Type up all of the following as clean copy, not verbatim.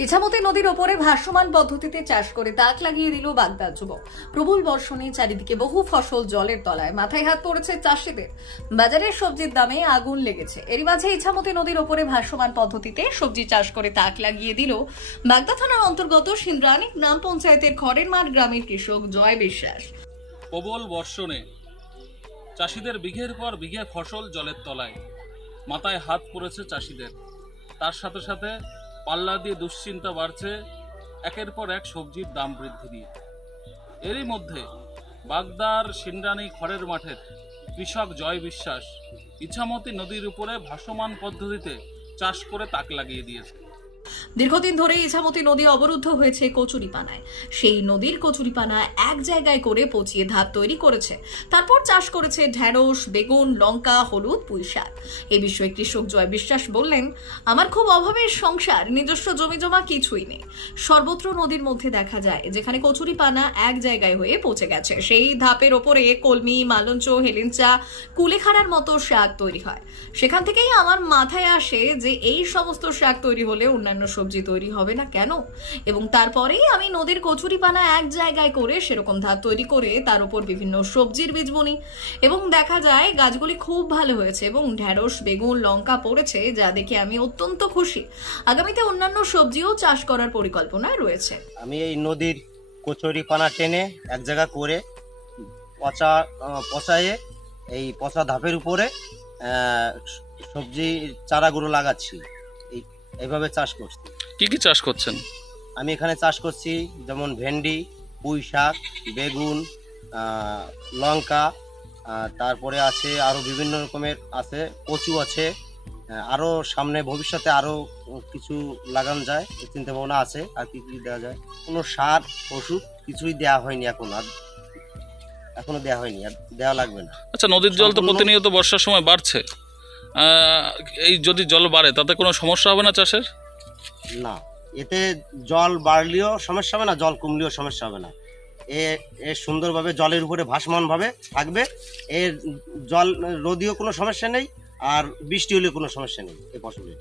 ইছামতি নদীর ওপরে ভাসমান পদ্ধতিতে চাষ করে তাক লাগিয়ে দিল বাগদার যুবক। প্রবল বর্ষণে চারিদিকে বহু ফসল জলের তলায়, মাথায় হাত পড়েছে চাষিদের। বাজারে সবজির দামে আগুন লেগেছে। এরই মাঝে ইছামতি নদীর ওপরে ভাসমান পদ্ধতিতে সবজি চাষ করে তাক লাগিয়ে দিল বাগদা থানার অন্তর্গত সিন্দ্রানী গ্রাম পঞ্চায়েতের খড়ের মাঠ গ্রামের কৃষক জয় বিশ্বাস। প্রবল বর্ষণে চাষিদের বিঘের পর বিঘে ফসল জলের তলায়, মাথায় হাত পড়েছে চাষিদের। তার সাথে সাথে পাল্লা দিয়ে দুশ্চিন্তা বাড়ছে একের পর এক সবজির দাম বৃদ্ধি নিয়ে। এরই মধ্যে বাগদার সিন্দ্রানী খড়ের মাঠের কৃষক জয় বিশ্বাস ইছামতি নদীর উপরে ভাসমান পদ্ধতিতে চাষ করে তাক লাগিয়ে দিয়েছে। দীর্ঘদিন ধরে ইছামতি নদী অবরুদ্ধ হয়েছে কচুরিপানায়। সেই নদীর কচুরিপানা এক জায়গায় করে পচিয়ে ধাপ তৈরি করেছে। তারপর চাষ করেছে ঢেঁড়স, বেগুন, লঙ্কা, হলুদ, পুঁই শাক। এ বিষয়ে কৃষক জয় বিশ্বাস বললেন, আমার খুব অভাবের সংসার, নিজস্ব জমি জমা কিছুই নেই। সর্বত্র নদীর মধ্যে দেখা যায় যেখানে কচুরিপানা এক জায়গায় হয়ে পচে গেছে, সেই ধাপের ওপরে কলমি, মালঞ্চ, হেলেঞ্চা, কুলেখাড়ার মতো শাক তৈরি হয়। সেখান থেকেই আমার মাথায় আসে যে এই সমস্ত শাক তৈরি হলে অন্যান্য সবজি তৈরি হবে না কেন, এবং তারপরেই আমি নদীর কচুরিপানা এক জায়গায় করে সেরকম ধাপ তৈরি করে তার উপর বিভিন্ন সবজির বীজ বুনি, এবং দেখা যায় গাছগুলি খুব ভালো হয়েছে এবং ঢেঁড়স, বেগুন, লঙ্কা পড়েছে, যা দেখে আমি অত্যন্ত খুশি। আগামীতে অন্যান্য সবজিও চাষ করার পরিকল্পনা রয়েছে। আমি এই নদীর কচুরিপানা টেনে এক জায়গা করে পচায়ে এই পচা ধাপের উপরে সবজি চারাগুলো লাগাচ্ছি। এইভাবে চাষ করছি। কি কি চাষ করছেন? আমি এখানে চাষ করছি যেমন ভেন্ডি, পুঁই শাক, বেগুন, লঙ্কা, তারপরে আছে আরও বিভিন্ন রকমের আছে, কচু আছে। আরও সামনে ভবিষ্যতে আরও কিছু লাগানো যায় চিন্তা ভাবনা আছে। আর কি কি দেওয়া যায়, কোনো সার ওষুধ কিছুই দেওয়া হয়নি এখনো দেওয়া হয়নি, আর দেওয়া লাগবে না। আচ্ছা, নদীর জল তো প্রতিনিয়ত বর্ষার সময় বাড়ছে, এই যদি জল বাড়ে তাতে কোনো সমস্যা হবে না চাষের? না, এতে জল বাড়লেও সমস্যা হবে না, জল কমলেও সমস্যা হবে না। এ সুন্দরভাবে জলের উপরে ভাসমানভাবে থাকবে। এর জল রোদিও কোনো সমস্যা নেই, আর বৃষ্টি হলেও কোনো সমস্যা নেই এই ফসলের।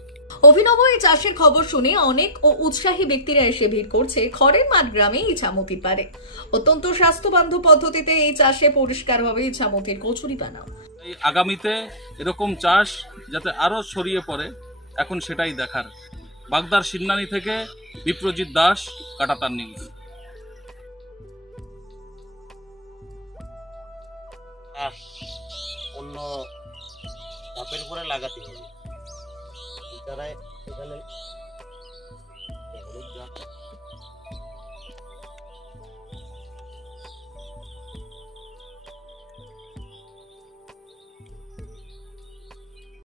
অভিনব এই চাষের খবর শুনে অনেক ও উৎসাহী ব্যক্তিরা এসে ভিড় করছে খড়ের মাঠ গ্রামে ইছামতির পারে। অত্যন্ত স্বাস্থ্যবান্ধব পদ্ধতিতে এই চাষে পরিষ্কার হবে ইছামতির কচুরিপানা। এই আগামীতে এরকম চাষ যাতে আরো ছড়িয়ে পড়ে, এখন সেটাই দেখার। বাগদার সিন্দ্রানী থেকে বিপ্রজিৎ দাস, কাটাতার নিউজ। অন্য ধাপের উপরে লাগাতে হবে। এখানে